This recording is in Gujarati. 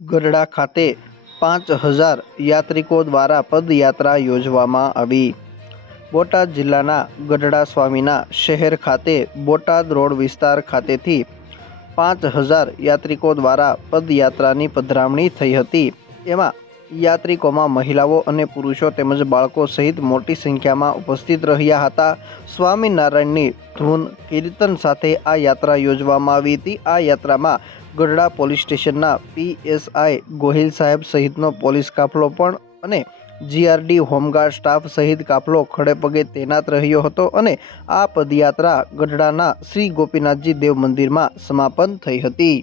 ગઢડા ખાતે 5000 યાત્રિકો દ્વારા પદયાત્રા યોજવામાં આવી। બોટાદ જિલ્લાના ગઢડા સ્વામીના શહેર ખાતે બોટાદ રોડ વિસ્તાર ખાતેથી 5000 યાત્રિકો દ્વારા પદયાત્રાની પધરામણી થઈ હતી। એમાં યાત્રિકોમાં મહિલાઓ અને પુરુષો તેમજ બાળકો સહિત મોટી સંખ્યામાં ઉપસ્થિત રહ્યા હતા। સ્વામિનારાયણની ધૂન કીર્તન સાથે આ યાત્રા યોજવામાં આવી હતી। આ યાત્રામાં ગઢડા પોલીસ સ્ટેશનના PSI ગોહિલ સાહેબ સહિતનો પોલીસ કાફલો પણ અને GRD હોમગાર્ડ સ્ટાફ સહિત કાફલો ખડેપગે તૈનાત રહ્યો હતો અને આ પદયાત્રા ગઢડાના શ્રી ગોપીનાથજી દેવ મંદિરમાં સમાપન થઈ હતી।